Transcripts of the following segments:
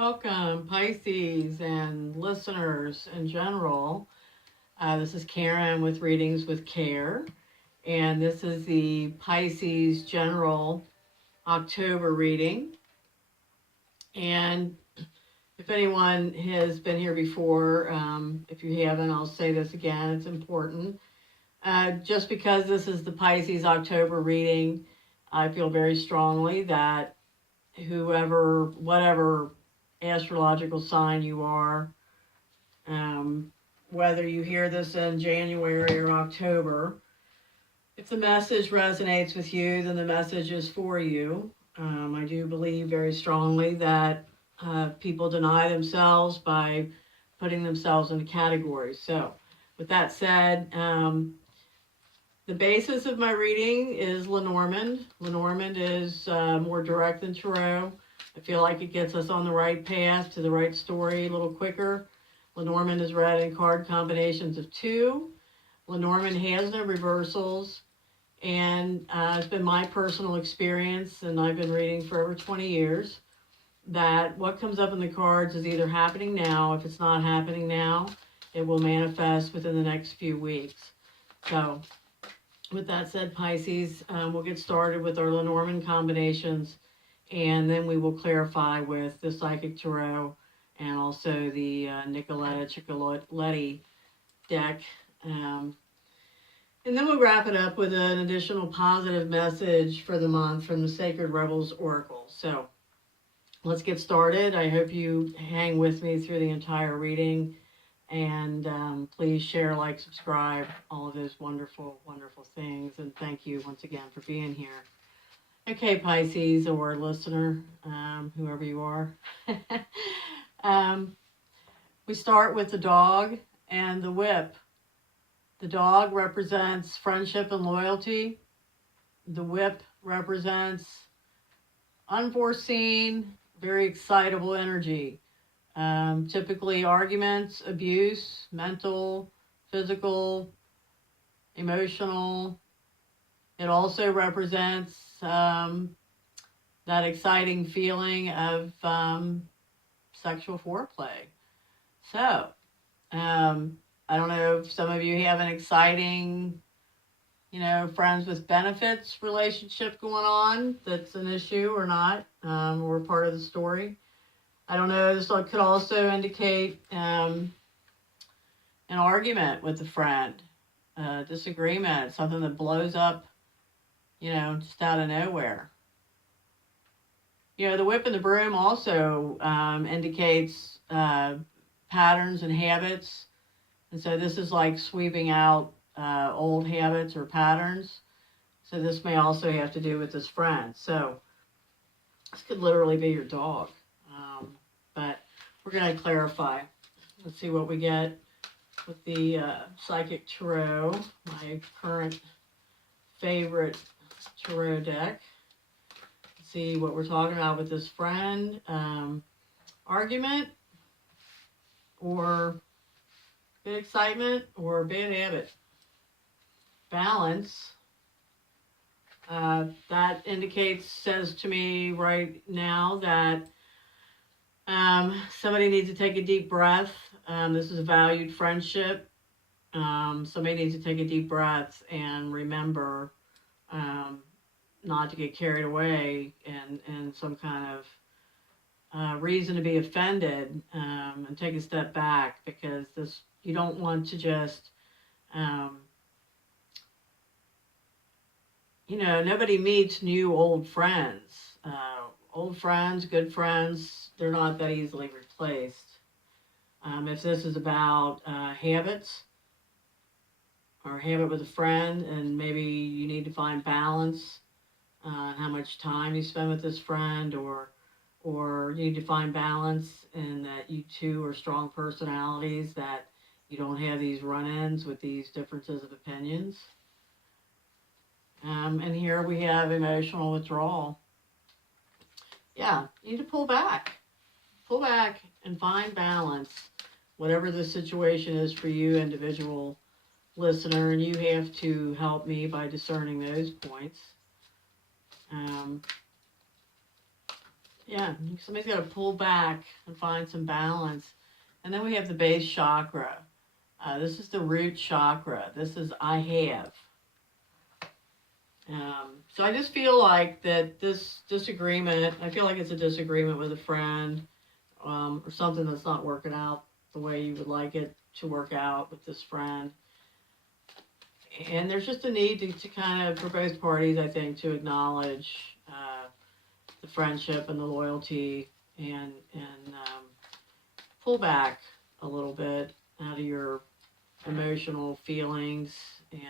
Welcome, Pisces and listeners in general. This is Karen with Readings with Care, and this is the Pisces General October reading. And if anyone has been here before, if you haven't, I'll say this again, it's important. Just because this is the Pisces October reading, I feel very strongly that whatever astrological sign you are, whether you hear this in January or October, if the message resonates with you, then the message is for you. I do believe very strongly that people deny themselves by putting themselves into categories. So, with that said, the basis of my reading is Lenormand. Lenormand is more direct than Tarot. I feel like it gets us on the right path to the right story a little quicker. Lenormand is read in card combinations of 2. Lenormand has no reversals, and it's been my personal experience, and I've been reading for over 20 years, that what comes up in the cards is either happening now. If it's not happening now, it will manifest within the next few weeks. So, with that said, Pisces, we'll get started with our Lenormand combinations, and then we will clarify with the Psychic Tarot and also the Nicoletta Ciccoletti deck. And then we'll wrap it up with an additional positive message for the month from the Sacred Rebels Oracle. So let's get started. I hope you hang with me through the entire reading. And please share, like, subscribe, all of those wonderful, wonderful things. And thank you once again for being here. Okay, Pisces or listener, whoever you are. We start with the dog and the whip. The dog represents friendship and loyalty. The whip represents unforeseen, very excitable energy. Typically arguments, abuse, mental, physical, emotional. It also represents that exciting feeling of sexual foreplay. So, I don't know if some of you have an exciting, friends with benefits relationship going on that's an issue or not, or part of the story. I don't know, this could also indicate an argument with a friend, disagreement, something that blows up, just out of nowhere. The whip and the broom also indicates patterns and habits. And so this is like sweeping out old habits or patterns. So this may also have to do with this friend. So this could literally be your dog. But we're going to clarify. Let's see what we get with the Psychic Tarot, my current favorite tarot deck. Let's see what we're talking about with this friend. Argument or good excitement or bad habit. Balance. That says to me right now that somebody needs to take a deep breath. This is a valued friendship. Somebody needs to take a deep breath and remember not to get carried away and some kind of reason to be offended, and take a step back, because you don't want to just nobody meets new old friends. Old friends, good friends, they're not that easily replaced. If this is about habits or habit with a friend, and maybe you need to find balance, how much time you spend with this friend, or you need to find balance in that you two are strong personalities, that you don't have these run-ins with these differences of opinions. And here we have emotional withdrawal. Yeah, you need to pull back and find balance, whatever the situation is for you, individual listener, and you have to help me by discerning those points. Yeah, somebody's got to pull back and find some balance. And then we have the base chakra. This is the root chakra. This is I have. So I just feel like that this disagreement, I feel like it's a disagreement with a friend, or something that's not working out the way you would like it to work out with this friend. And there's just a need to kind of, for both parties, I think, to acknowledge the friendship and the loyalty, and pull back a little bit out of your emotional feelings and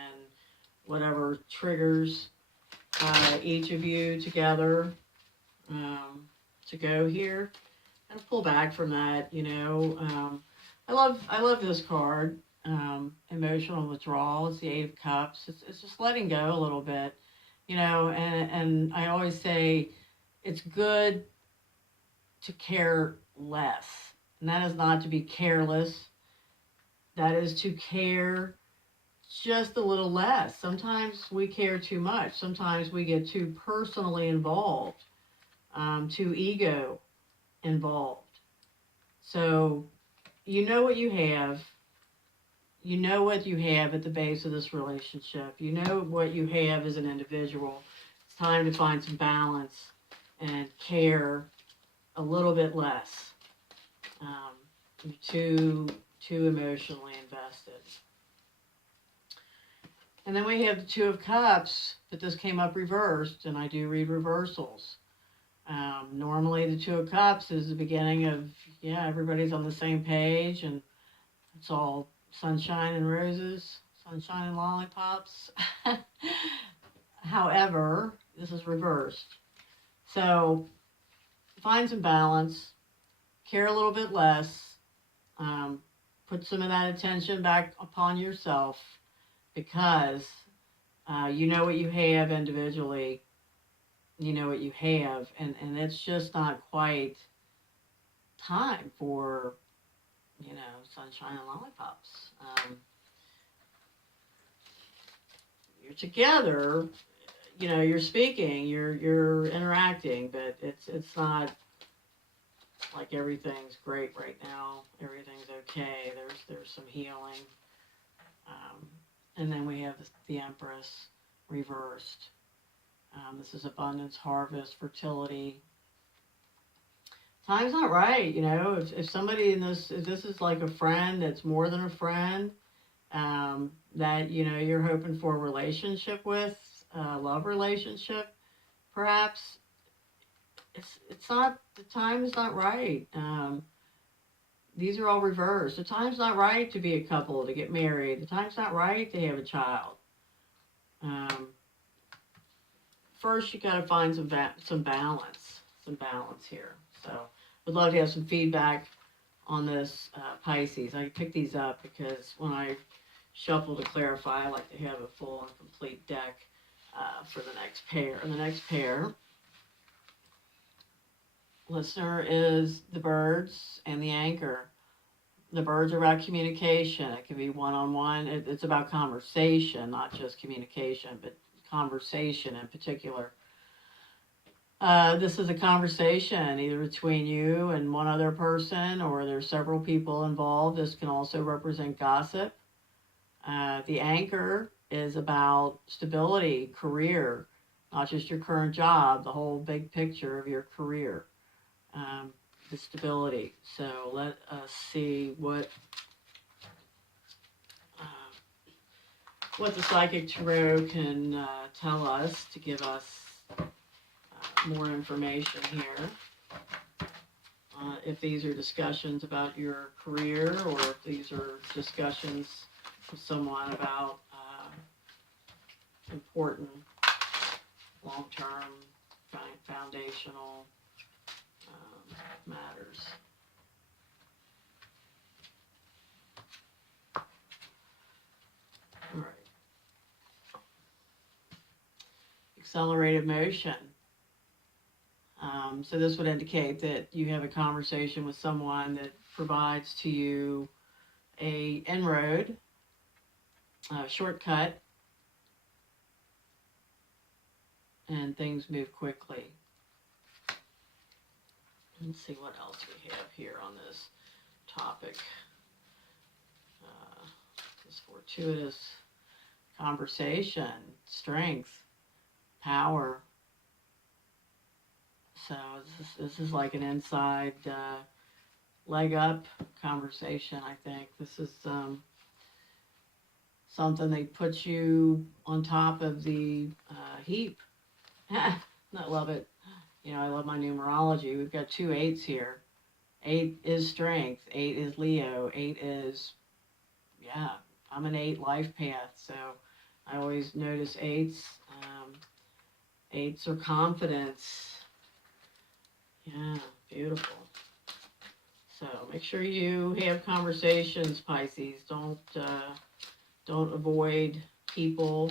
whatever triggers each of you together to go here, and pull back from that. I love this card. Emotional withdrawal. It's the Eight of Cups. It's just letting go a little bit, and I always say it's good to care less. And that is not to be careless. That is to care just a little less. Sometimes we care too much. Sometimes we get too personally involved, too ego involved. So you know what you have. You know what you have at the base of this relationship. You know what you have as an individual. It's time to find some balance and care a little bit less. You're too emotionally invested. And then we have the Two of Cups, but this came up reversed, and I do read reversals. Normally the Two of Cups is the beginning of, everybody's on the same page, and it's all sunshine and roses, sunshine and lollipops. However, this is reversed. So find some balance, care a little bit less, put some of that attention back upon yourself, because you know what you have individually, you know what you have, and it's just not quite time for, sunshine and lollipops. You're together, you're speaking, you're interacting, but it's not like everything's great right now. Everything's okay. There's some healing. And then we have the Empress reversed. This is abundance, harvest, fertility. Time's not right, If somebody if this is like a friend that's more than a friend, that you're hoping for a relationship with, a love relationship, perhaps. It's not, the time is not right. These are all reversed. The time's not right to be a couple, to get married. The time's not right to have a child. First, you got to find some balance here. So, would love to have some feedback on this, Pisces. I picked these up because when I shuffle to clarify, I like to have a full and complete deck for the next pair. And the next pair, listener, is the birds and the anchor. The birds are about communication. It can be one-on-one. It's about conversation, not just communication, but conversation in particular. This is a conversation either between you and one other person, or there's several people involved. This can also represent gossip. The anchor is about stability, career, not just your current job, the whole big picture of your career, the stability. So let us see what the Psychic Tarot can tell us, to give us more information here. If these are discussions about your career, or if these are discussions with someone about important long-term foundational matters. All right. Accelerated motion. So this would indicate that you have a conversation with someone that provides to you a inroad, a shortcut, and things move quickly. Let's see what else we have here on this topic. This fortuitous conversation, strength, power. So this is like an inside leg up conversation, I think. This is something that puts you on top of the heap. I love it. You know, I love my numerology. We've got 2 8s here. 8 is strength. 8 is Leo. 8 is, yeah, I'm an 8 life path. So I always notice 8s. 8s are confidence. Yeah, beautiful. So make sure you have conversations, Pisces. Don't avoid people.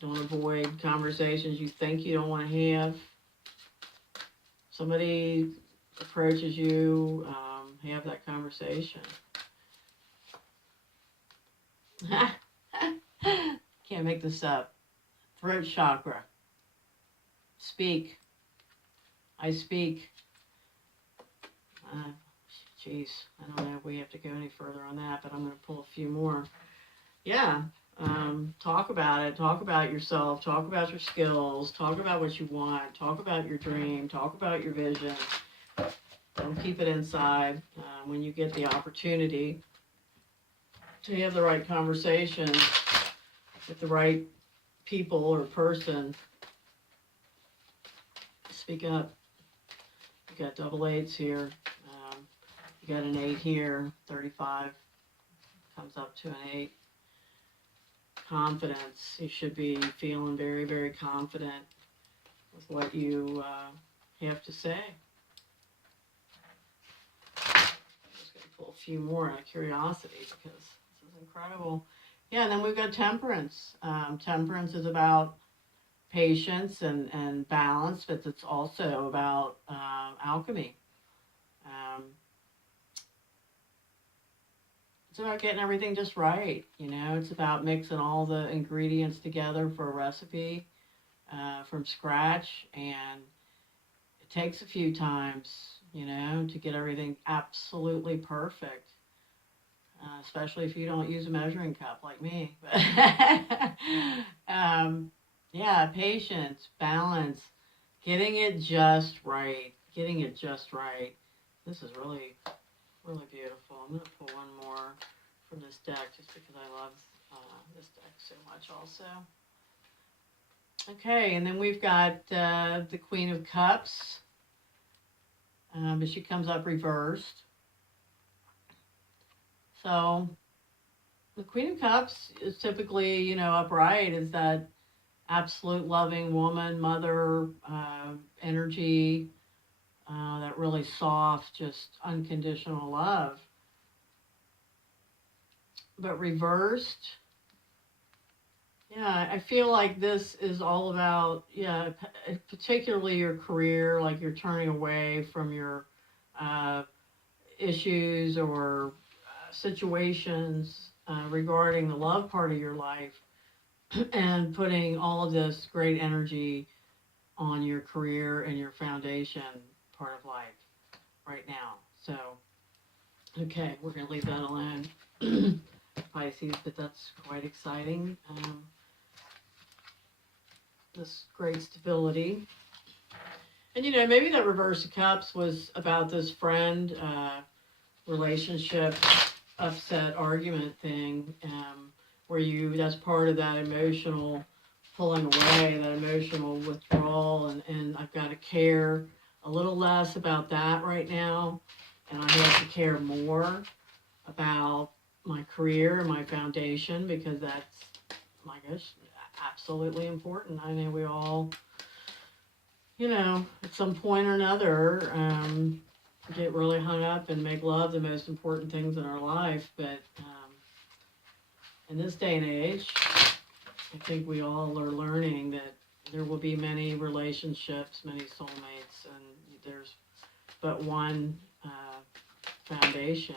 Don't avoid conversations you think you don't want to have. Somebody approaches you, have that conversation. Can't make this up. Throat chakra. Speak. I speak. Geez, I don't know if we have to go any further on that, but I'm going to pull a few more. Yeah. Talk about it. Talk about yourself. Talk about your skills. Talk about what you want. Talk about your dream. Talk about your vision. Don't keep it inside. When you get the opportunity to have the right conversation with the right people or person, speak up. You got double 8s here. You got an 8 here. 35 comes up to an 8. Confidence. You should be feeling very, very confident with what you have to say. I'm just going to pull a few more out of curiosity because this is incredible. Yeah, and then we've got temperance. Temperance is about patience and balance, but it's also about alchemy. It's about getting everything just right, you know. It's about mixing all the ingredients together for a recipe from scratch, and it takes a few times, you know, to get everything absolutely perfect, especially if you don't use a measuring cup like me. Yeah, patience, balance, getting it just right, This is really, really beautiful. I'm going to pull one more from this deck just because I love this deck so much also. Okay, and then we've got the Queen of Cups, but she comes up reversed. So the Queen of Cups is typically, you know, upright, is that absolute loving woman, mother energy, that really soft, just unconditional love. But reversed, yeah, I feel like this is all about, yeah, particularly your career, like you're turning away from your issues or situations regarding the love part of your life and putting all of this great energy on your career and your foundation part of life right now. So, okay, we're going to leave that alone. Pisces, but that's quite exciting. This great stability. And, you know, maybe that Reverse of Cups was about this friend, relationship, upset, argument thing, where that's part of that emotional pulling away, that emotional withdrawal, and I've got to care a little less about that right now, and I have to care more about my career and my foundation, because that's, my gosh, absolutely important. I know we all, you know, at some point or another, get really hung up and make love the most important things in our life, but in this day and age, I think we all are learning that there will be many relationships, many soulmates, and there's but one foundation.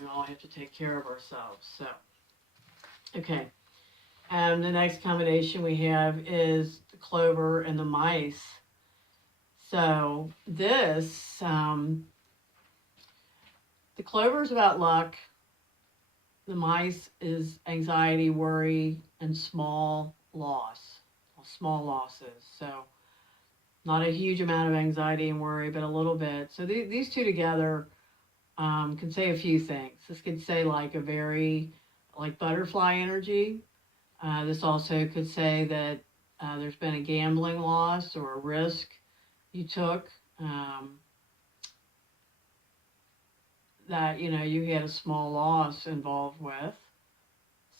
We all have to take care of ourselves. So, okay. The next combination we have is the clover and the mice. So this, the clover is about luck. The mice is anxiety, worry, and small losses. So not a huge amount of anxiety and worry, but a little bit. So these two together can say a few things. This could say like a very like butterfly energy. This also could say that there's been a gambling loss or a risk you took, that you had a small loss involved with.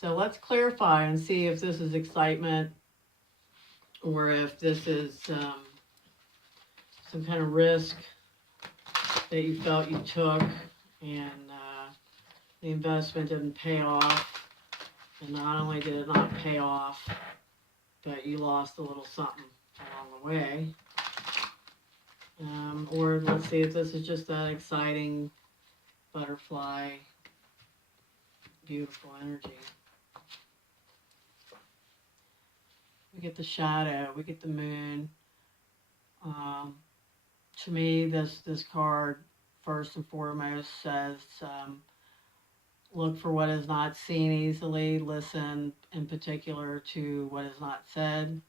So let's clarify and see if this is excitement or if this is some kind of risk that you felt you took, and the investment didn't pay off. And not only did it not pay off, but you lost a little something along the way. Or let's see if this is just that exciting butterfly, beautiful energy. We get the shadow, we get the moon. To me, this card first and foremost says, look for what is not seen easily. Listen in particular to what is not said.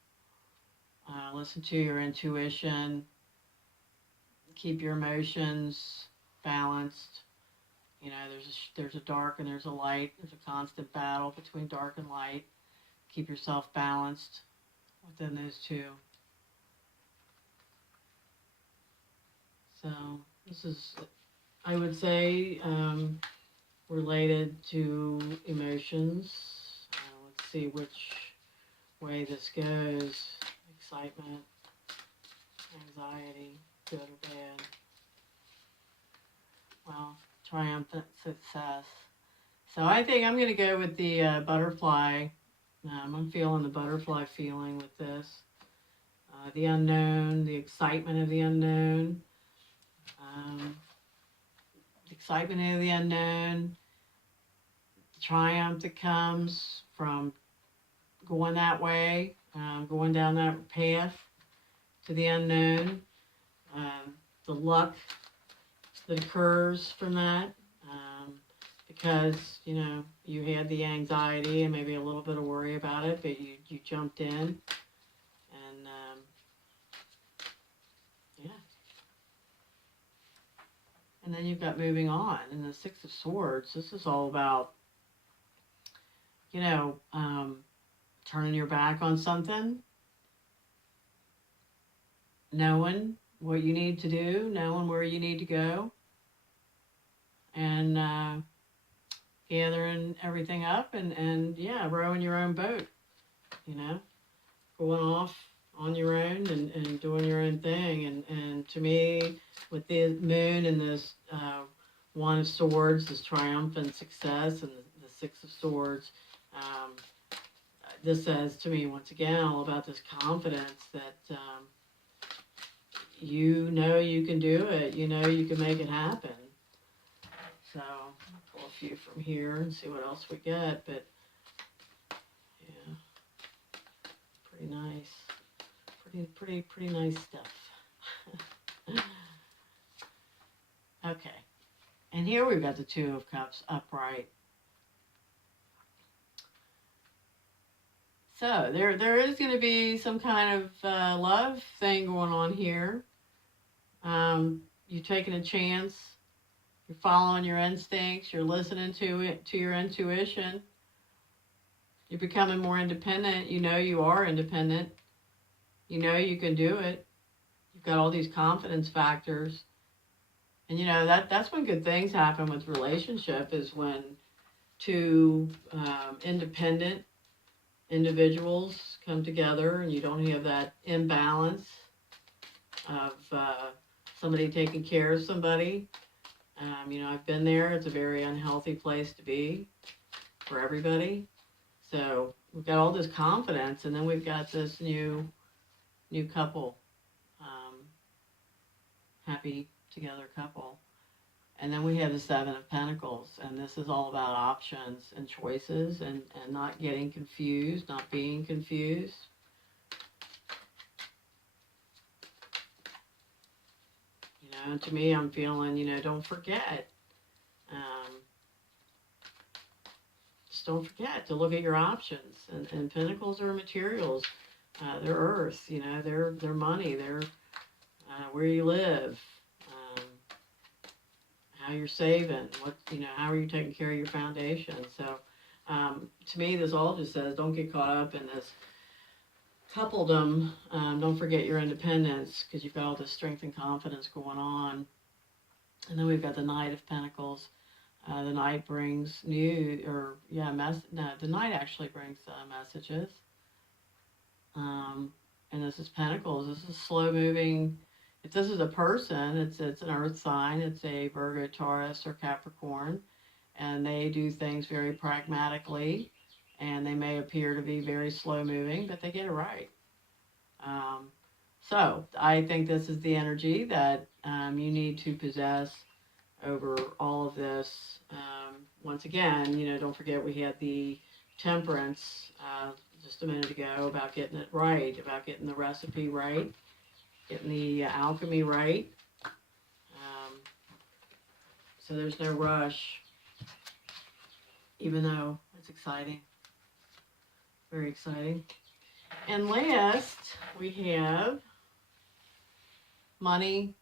Listen to your intuition. Keep your emotions balanced. There's a dark and there's a light. There's a constant battle between dark and light. Keep yourself balanced within those two. So this is, I would say, related to emotions. Let's see which way this goes. Excitement, anxiety, good or bad. Well, triumphant success. So I think I'm going to go with the butterfly. I'm feeling the butterfly feeling with this. The unknown, the excitement of the unknown. The excitement of the unknown. The triumph that comes from going that way, going down that path to the unknown. The luck that occurs from that, because you had the anxiety and maybe a little bit of worry about it, but you jumped in, and yeah. And then you've got moving on, and the Six of Swords. This is all about turning your back on something, knowing what you need to do, knowing where you need to go, and gathering everything up and rowing your own boat, going off on your own and doing your own thing. And to me, with the moon and this One of Swords, this triumphant success, and the Six of Swords, this says to me, once again, all about this confidence that you can do it, you can make it happen. So I'll pull a few from here and see what else we get, but yeah, pretty nice. Pretty nice stuff. Okay, and here we've got the Two of Cups upright. So there is going to be some kind of love thing going on here. You're taking a chance. You're following your instincts. You're listening to your intuition. You're becoming more independent. You are independent. You can do it. You've got all these confidence factors. And that's when good things happen with relationship, is when two independent individuals come together and you don't have that imbalance of somebody taking care of somebody. I've been there. It's a very unhealthy place to be for everybody. So we've got all this confidence, and then we've got this new couple, happy together couple. And then we have the Seven of Pentacles, and this is all about options and choices, and not getting confused, not being confused. And to me, I'm feeling, don't forget. Um, just don't forget to look at your options. And pentacles are materials. They're earth, they're money, they're where you live, um, how you're saving, how are you taking care of your foundation. So to me, this all just says don't get caught up in this coupledom. Don't forget your independence, because you've got all this strength and confidence going on. And then we've got the Knight of Pentacles. The Knight brings the Knight actually brings messages. And this is Pentacles. This is slow moving. If this is a person, it's an earth sign. It's a Virgo, Taurus, or Capricorn. And they do things very pragmatically. And they may appear to be very slow moving, but they get it right. So I think this is the energy that you need to possess over all of this. Once again, don't forget we had the Temperance just a minute ago about getting it right, about getting the recipe right, getting the alchemy right. So there's no rush, even though it's exciting, very exciting. And last, we have money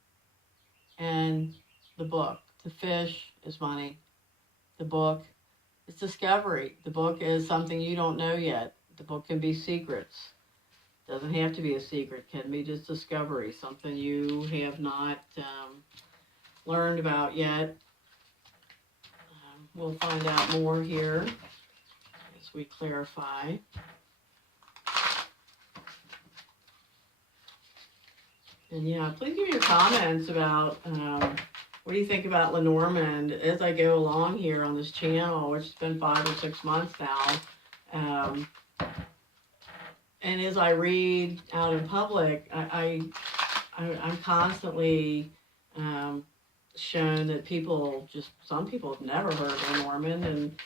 and the book. The fish is money. The book is discovery. The book is something you don't know yet. The book can be secrets. Doesn't have to be a secret. Can be just discovery. Something you have not learned about yet. We'll find out more here as we clarify. And yeah, please give me your comments about what do you think about Lenormand as I go along here on this channel, which has been 5 or 6 months now. And as I read out in public, I'm constantly shown that some people have never heard of Lenormand,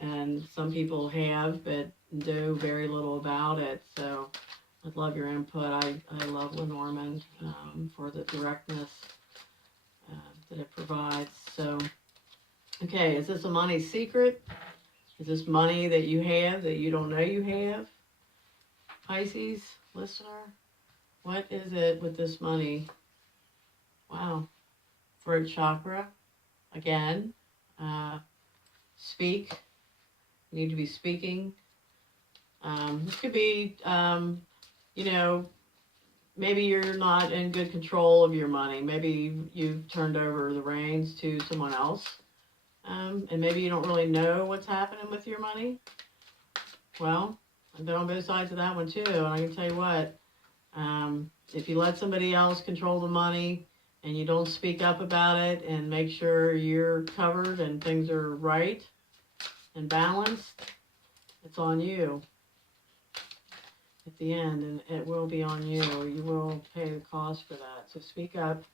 and some people have, but know very little about it. So I'd love your input. I love Lenormand for the directness that it provides. So, okay, is this a money secret? Is this money that you have that you don't know you have? Pisces, listener, what is it with this money? Wow. Throat chakra, again. Speak. You need to be speaking. This could be, maybe you're not in good control of your money. Maybe you've turned over the reins to someone else. And maybe you don't really know what's happening with your money. Well, I've been on both sides of that one too. And I can tell you what, if you let somebody else control the money and you don't speak up about it and make sure you're covered and things are right and balanced, it's on you at the end, and it will be on you. You will pay the cost for that. So speak up.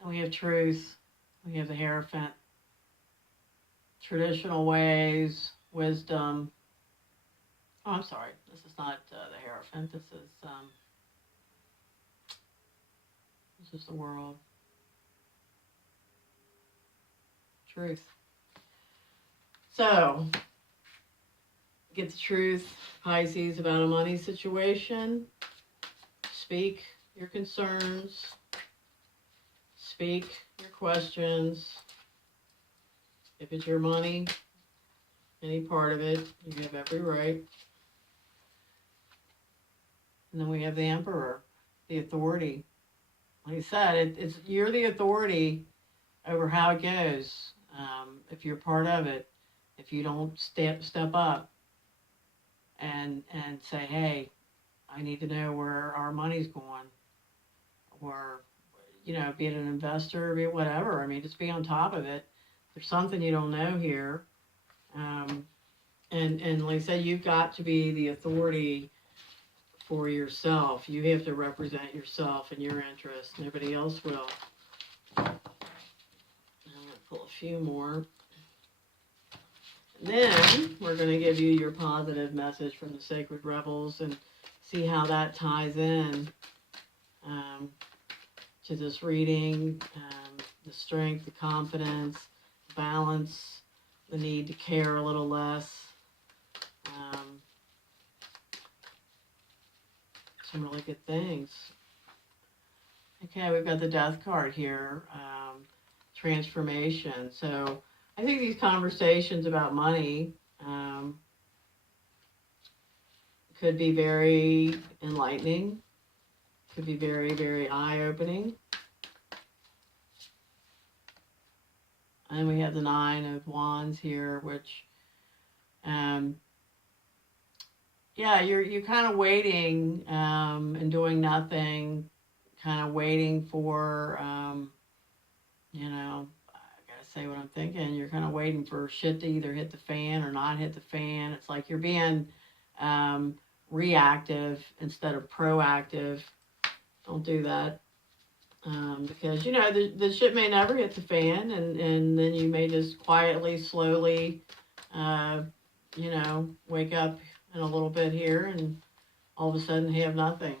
And we have truth. We have the Hierophant. Traditional ways, wisdom. Oh, I'm sorry. This is not the Hierophant. This is the world. Truth. So, get the truth, Pisces, about a money situation. Speak your concerns. Speak your questions. If it's your money, any part of it, you have every right. And then we have the Emperor, the authority. Like I said, you're the authority over how it goes. If you're part of it, if you don't step up and say, hey, I need to know where our money's going, or be it an investor, be it whatever. I mean, just be on top of it. There's something you don't know here, and like I said, you've got to be the authority for yourself. You have to represent yourself and your interests. Nobody else will. I'm going to pull a few more. And then we're going to give you your positive message from the Sacred Rebels and see how that ties in to this reading, the strength, the confidence, balance, the need to care a little less. Some really good things. Okay, we've got the death card here, transformation. So I think these conversations about money could be very enlightening, could be very, very eye-opening. And we have the Nine of Wands here, which, yeah, you're kind of waiting and doing nothing, kind of waiting for, you know, I gotta say what I'm thinking. You're kind of waiting for shit to either hit the fan or not hit the fan. It's like you're being reactive instead of proactive. Don't do that. Because, you know, the shit may never hit the fan, and then you may just quietly, slowly, you know, wake up in a little bit here and all of a sudden have nothing.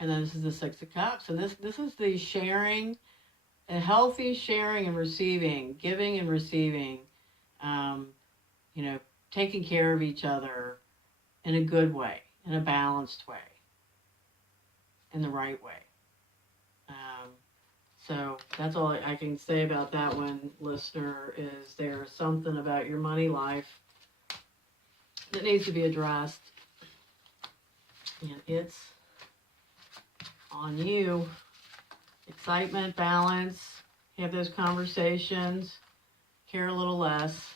And then this is the Six of Cups, and this is the sharing, a healthy sharing and receiving, giving and receiving, you know, taking care of each other in a good way, in a balanced way, in the right way. So that's all I can say about that one, listener, is there's something about your money life that needs to be addressed. And it's on you. Excitement, balance, have those conversations, care a little less.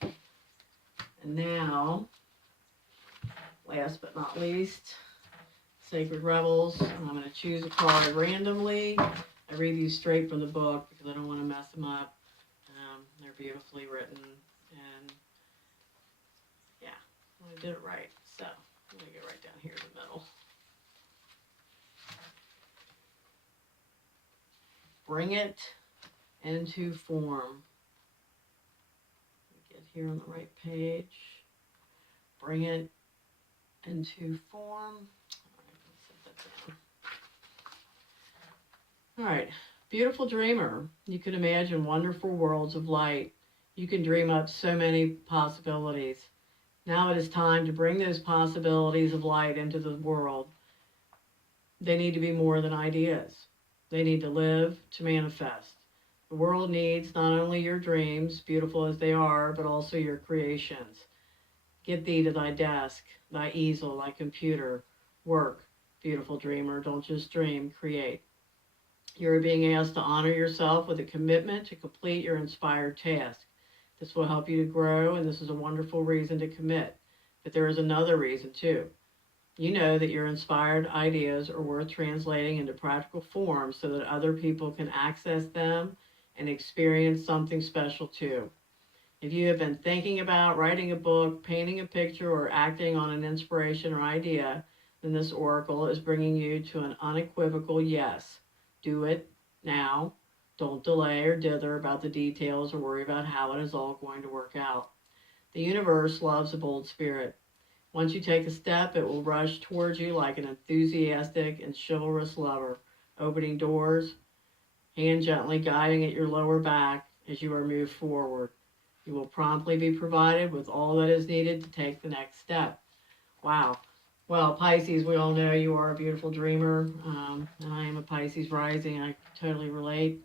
And now, last but not least, Sacred Rebels. I'm going to choose a card randomly. I read these straight from the book because I don't want to mess them up. They're beautifully written, and yeah, I did it right. So I'm going to get right down here in the middle. Bring it into form. Get here on the right page. Bring it into form. All right, beautiful dreamer. You can imagine wonderful worlds of light. You can dream up so many possibilities. Now it is time to bring those possibilities of light into the world. They need to be more than ideas. They need to live, to manifest. The world needs not only your dreams, beautiful as they are, but also your creations. Get thee to thy desk, thy easel, thy computer. Work, beautiful dreamer. Don't just dream, create. You're being asked to honor yourself with a commitment to complete your inspired task. This will help you to grow, and this is a wonderful reason to commit. But there is another reason, too. You know that your inspired ideas are worth translating into practical form so that other people can access them and experience something special, too. If you have been thinking about writing a book, painting a picture, or acting on an inspiration or idea, then this oracle is bringing you to an unequivocal yes. Do it now. Don't delay or dither about the details or worry about how it is all going to work out. The universe loves a bold spirit. Once you take a step, it will rush towards you like an enthusiastic and chivalrous lover, opening doors, hand gently guiding at your lower back as you are moved forward. You will promptly be provided with all that is needed to take the next step. Wow. Well, Pisces, we all know you are a beautiful dreamer, and I am a Pisces rising. I totally relate.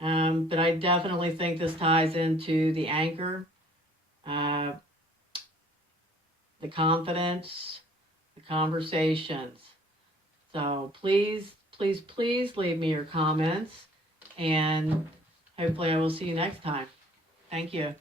But I definitely think this ties into the anchor, the confidence, the conversations. So please, please, please leave me your comments, and hopefully I will see you next time. Thank you.